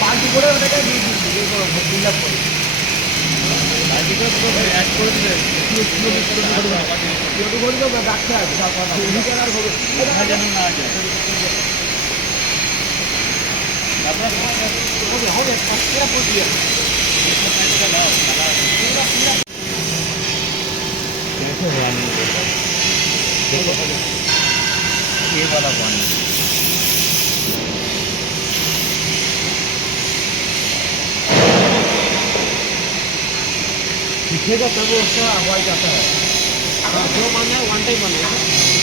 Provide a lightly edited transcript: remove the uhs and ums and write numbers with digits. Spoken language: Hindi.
পার্টি করে ওটাকে বিল আপ করে পার্টি করে পুরো অ্যাড করে দিলে একটু করে দেবো রাখতে হবে সব কথা আর হবে যেন না যায় হবে হবে পুরো প্রক্রিয়া कैसे हुआ नहीं देखो ये वाला वन दिखेगा तब उसका आवाज आता है जो मानना है वन टाइम बनेगा